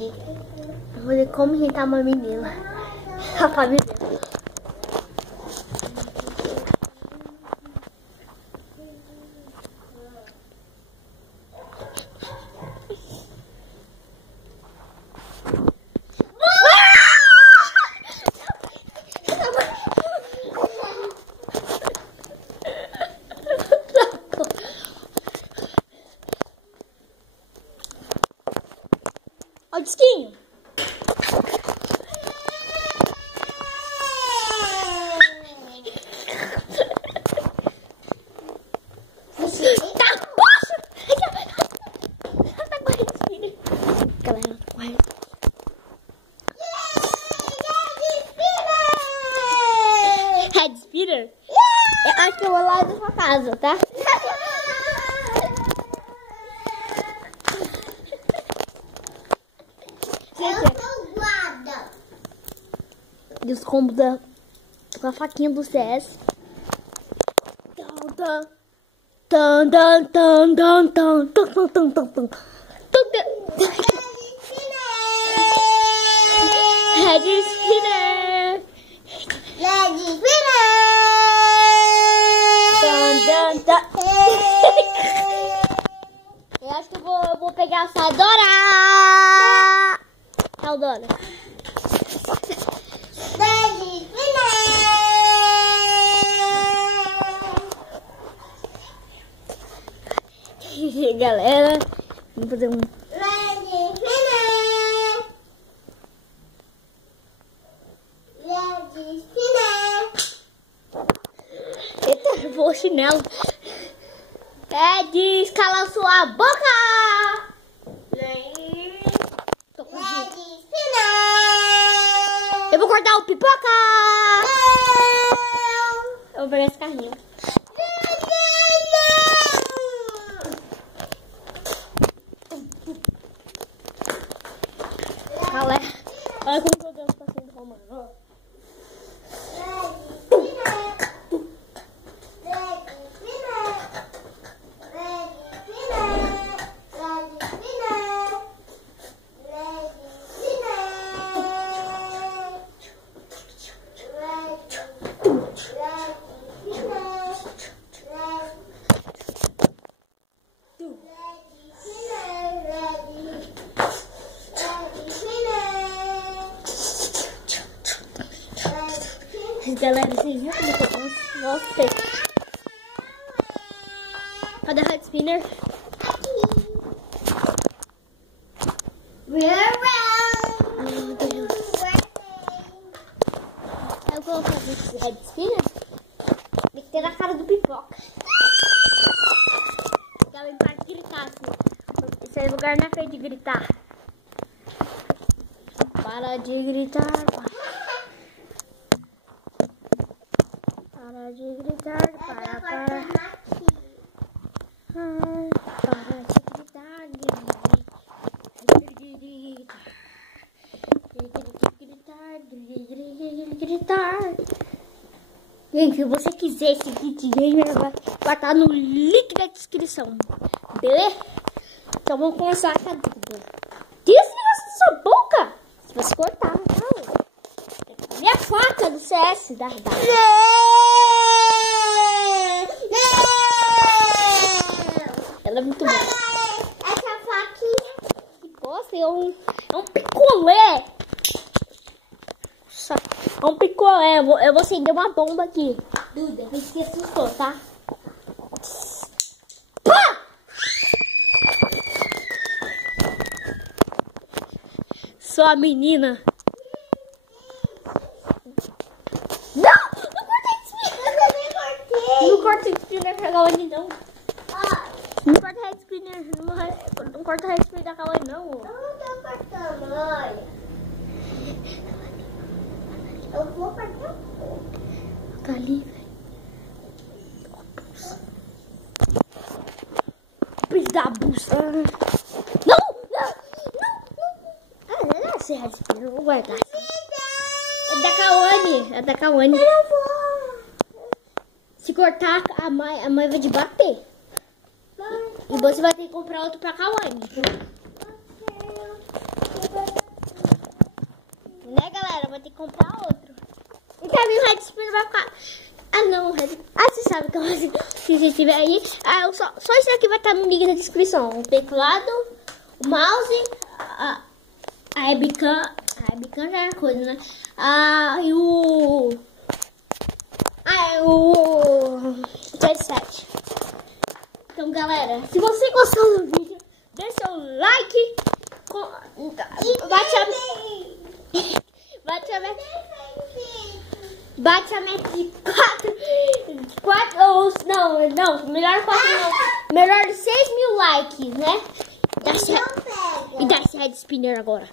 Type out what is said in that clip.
aqui. Eu vou ver como irritar uma menina. A família dela. Olha o disquinho. Tá, poxa! Tá correndo. Galera, corre. Head Speeder? Eu acho que eu vou lá da sua casa, tá? E os combos com a faquinha do CS. Head Spinner. Eu acho que eu vou pegar a Sadora. Sadora. Galera, vamos fazer um... Eita, eu vou chinelo. Ed, cala sua boca! Tô com eu vou cortar o pipoca! Eu vou pegar esse carrinho. Olha como eu dei os passinhos do Romano, ó. Galera, vocês viram como eu tô? Nossa. Cadê a Head Spinner? Aqui. Meu Deus. Eu vou fazer esse Head Spinner. Tem que ter na cara do pipoca. Alguém pode gritar assim. Esse lugar não é feito de gritar. Para de gritar. Para de gritar, para de gritar. Gente, se você quiser esse kit gamer, vai estar no link da descrição, beleza? Então vamos começar a dúvida. Tira esse negócio da sua boca, se você cortar, tá? Minha faca do CS da ela é muito boa. Essa faquinha que posta é um picolé. É um picolé. Eu vou acender uma bomba aqui. Duda, não se assustou, tá? Pá! Sou a menina. Não corta Head Spinner pra Kawane, não. Não corta Head Spinner. Não corta Head Spinner da Kawane, não. Eu não tô cortando, olha. Eu vou cortar. Tá ali, velho. Precisa da bolsa. Não! Ah, não é esse Head Spinner. Eu vou guardar. É da Kawane. É da Kawane. Eu não vou. Se cortar, a mãe vai te bater. E você vai ter que comprar outro pra Kawane. vai ter que comprar outro. E também o Red Spinner vai ficar... Ah, não, Red... Ah, você sabe que eu faço. Se você estiver aí... Ah, só isso aqui vai estar no link da descrição. O teclado, o mouse, a webcam... A webcam já é coisa, né? E o headset. Então, galera, se você gostou do vídeo, deixa seu like. Bate a meta de 4 ou não, melhor 4 não, melhor 6 mil likes, né? E dá esse Red Spinner agora.